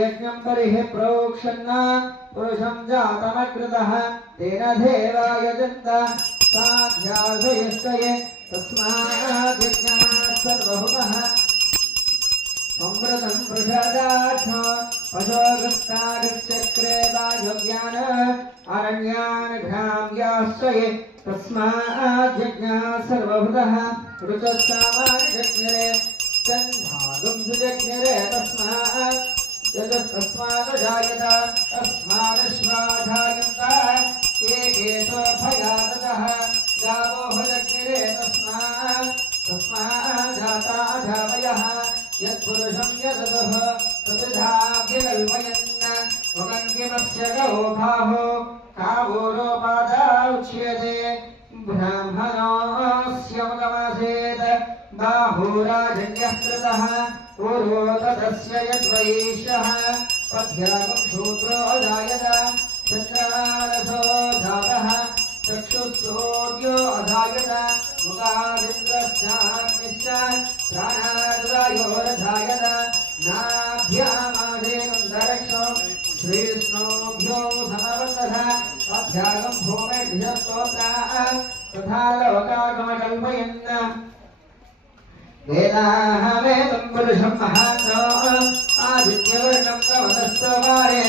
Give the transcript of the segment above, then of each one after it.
यज्ञं परिः प्रोक्षन्न पुरुषं जातमकृतः तेन देवा यजन्त साध्यासयश्चये तस्मात् यज्ञात् सर्वहुतः अमृतं प्रसादाथ पशोगस्तागश्चक्रे वायव्यान अरण्यान् घ्राम्याश्चये तस्मात् यज्ञात् सर्वहुतः ऋतस्सामान्यज्ञरे चन्भागं सुजज्ञरे तस्मात् यतस्तस्मादजायत तस्मादश्वाधायन्त एकेषु भयाततः गावो हयज्ञरे तस्मात् जाता धावयः यत्पुरुषं यदतः ततधाभ्यकल्पयन् वगङ्गिमस्य गौभाहो कावोरोपादा उच्यते ब्राह्मणोऽस्य मुखमासेत् बाहुराजन्यः कृतः पूर्वोतस्य यद्वैश्यः पद्यागं शूद्रो अजायत चन्द्रमानसो जातः चक्षुस्सूर्यो अजायत मुखादिन्द्रस्याग्निश्च प्राणाद्वायोरजायत नाभ्यामादेन्दरक्षो श्रीष्णोभ्यो समवर्तः पद्यागं भूमेभ्यः स्तोत्राः तथा लोकागमकल्पयन् वेदाहमेतं पुरुषं महान्तो आदित्यवर्णं तमदस्तवारे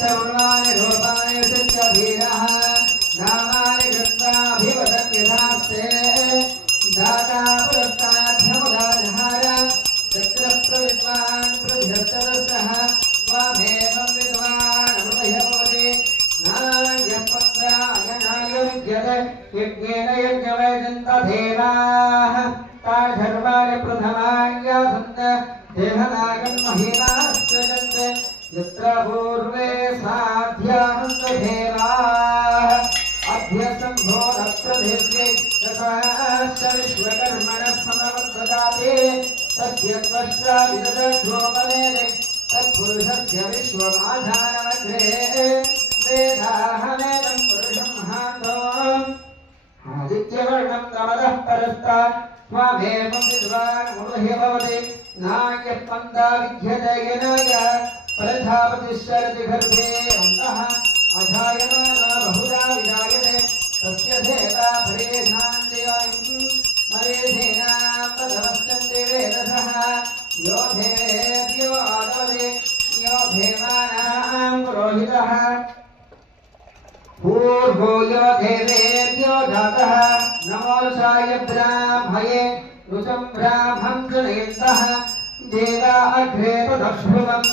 सर्वाणि रूपाणि विचित्यधीरः नामानि कृत्वाभिवदन् यथास्ते दाता पुरस्ताभ्यमुदानहार चक्रप्रविद्वान् प्रध्यस्तरस्तः त्वामेवं विद्वान् अमृतयभवति नायपत्रायनाय विद्यते यज्ञेन यज्ञवैजन्तदेवाः ताधर्वाणि प्रथमान्यासन्त देवनागं महिमाश्चरन्ते यत्र पूर्वे साध्याहन्त देवाः अभ्यसम्भोरप्रधिर्ये तथाश्च विश्वकर्मणः समवर्तदाते तस्य त्वष्ट्रा विदधोपनेदे तत्पुरुषस्य विश्वमाधानमग्रे वेदाहमेतं पुरुषं महान्तो आदित्यवर्णं तमदः परस्तात् स्वामेवं विद्वान् मुहुः भवति नान्यः पन्था विद्यते येनाय प्रजापतिश्चरति गर्भे अन्तः अधायमानो बहुधा विजायते तस्य देवा परेशान्तिं मरेधेनां तदवश्चन्ति वेदसः यो देवेभ्यो आदवदे यो देवानां पुरोहितः पूर्वो यो देवेभ्यो जातः नमोऽर्षाय ब्राह्मये ऋचं ब्राह्मं जनयन्तः देवा अग्रे तदश्रुवम्